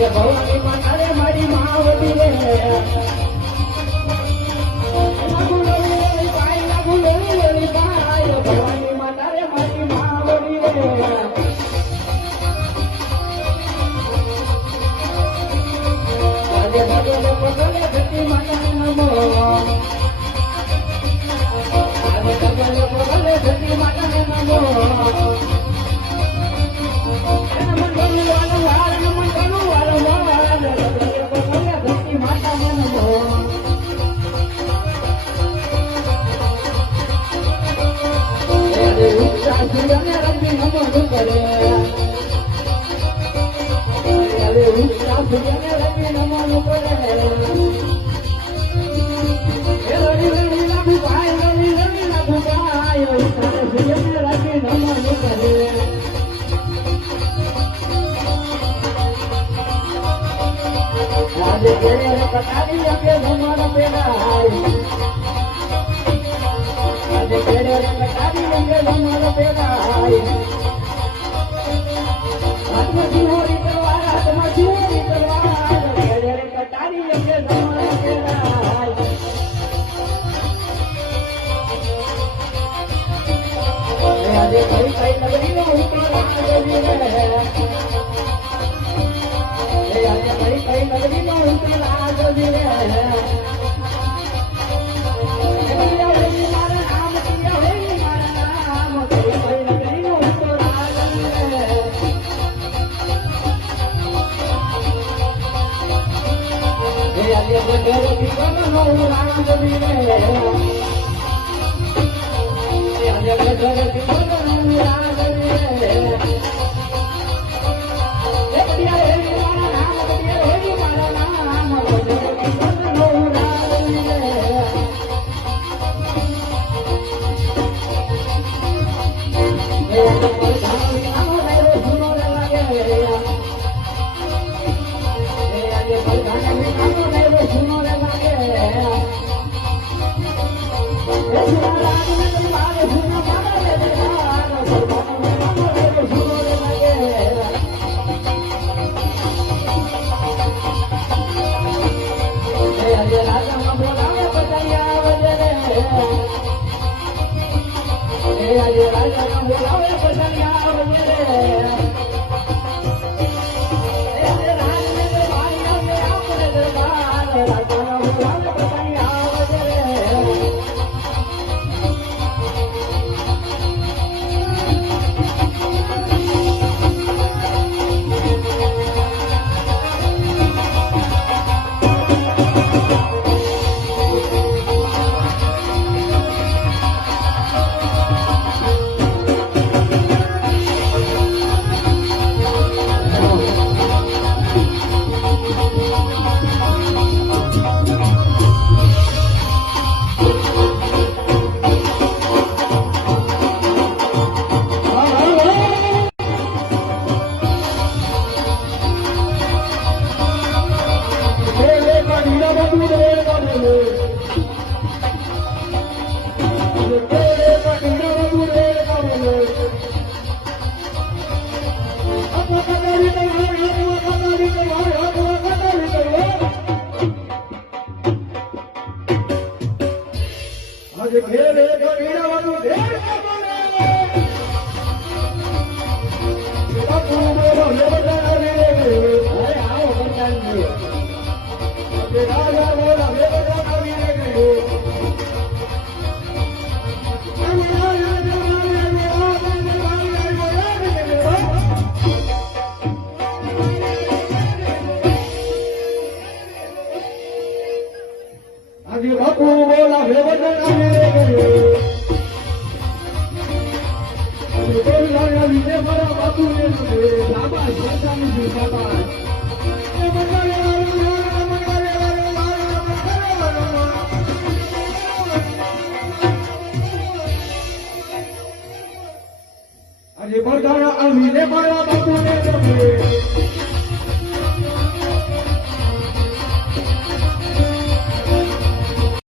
આજે ભવાની માતારે મારી માવડી રે ભવાની માતારે મારી માવડી રે આજે ભગલે પગલે ધરતી માતાને નમો આજે ભગલે પગલે ધરતી માતાને નમો કટારી અંગે ધમણ પેલાય આજે કેડે કટારી અંગે ધમણ પેલાય હાથમાંથી હોરી કરવા હાથમાંથી હોરી કરવા કેડે કટારી અંગે ધમણ પેલાય આજે કઈ કઈ નગરી નો ઉપર આવી રે આજે કઈ કઈ નગરી નો ઉપર આજે બધાના આવીને મારા બાપુને ગમે